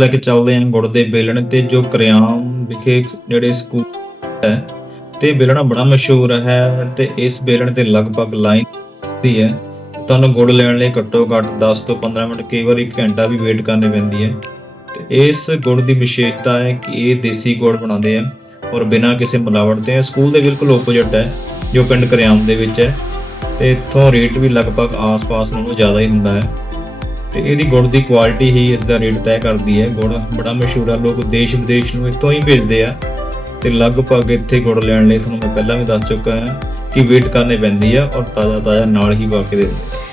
ਲੈ ਕੇ ਚੱਲਦੇ ਹਾਂ ਗੁੜ ਦੇ ਬੇਲਣ ਤੇ ਜੋ ਕਰਿਆਮ ਵਿਖੇ ਜਿਹੜੇ ਸਕੂਲ ਹੈ ਤੇ ਬੇਲਣਾ ਬੜਾ ਮਸ਼ਹੂਰ ਹੈ ਤੇ ਇਸ ਬੇਲਣ ਤੇ ਲਗਭਗ ਲਾਈਨ ਦੀ ਹੈ। ਤੁਹਾਨੂੰ ਗੁੜ ਲੈਣ ਲਈ ਘੱਟੋ ਘੱਟ 10 ਤੋਂ 15 ਮਿੰਟ ਕਈ ਵਾਰ ਇੱਕ ਘੰਟਾ ਵੀ ਵੇਟ ਕਰਨੀ ਪੈਂਦੀ ਹੈ। ਤੇ ਇਸ ਗੁੜ ਦੀ ਵਿਸ਼ੇਸ਼ਤਾ ਹੈ ਕਿ ਇਹ ਦੇਸੀ ਗੁੜ ਬਣਾਉਂਦੇ ਆ ਔਰ ਬਿਨਾਂ ਕਿਸੇ ਮਿਲਾਵਟ ਦੇ ਸਕੂਲ ਦੇ ਬਿਲਕੁਲ ਆਪੋਜ਼ਿਟ ਹੈ, ਜੋ ਪਿੰਡ ਕਰਿਆਮ ਦੇ ਵਿੱਚ ਹੈ ਤੇ ਇੱਥੋਂ ਰੇਟ ਵੀ ਲਗਭਗ ਆਸ-ਪਾਸ ਨਾਲੋਂ ਜ਼ਿਆਦਾ ਹੀ ਹੁੰਦਾ ਹੈ। ਤੇ ਇਹਦੀ ਗੁੜ ਦੀ ਕੁਆਲਿਟੀ ਹੀ ਇਸ ਦਾ ਰੇਟ ਤੈਅ ਕਰਦੀ ਹੈ। ਗੁੜ ਬੜਾ ਮਸ਼ਹੂਰ ਆ, ਲੋਕ ਦੇਸ਼ ਵਿਦੇਸ਼ ਨੂੰ ਇੱਥੋਂ ਹੀ ਭੇਜਦੇ ਆ। ਤੇ ਲਗਭਗ ਇੱਥੇ ਗੁੜ ਲੈਣ ਲਈ ਤੁਹਾਨੂੰ ਮੈਂ ਪਹਿਲਾਂ ਵੀ ਦੱਸ ਚੁੱਕਾ ਹਾਂ ਕਿ ਵੇਟ ਕਰਨੀ ਪੈਂਦੀ ਆ ਔਰ ਤਾਜ਼ਾ ਤਾਜ਼ਾ ਨਾਲ ਹੀ ਪਾ ਕੇ ਦੇ ਦਿੰਦੇ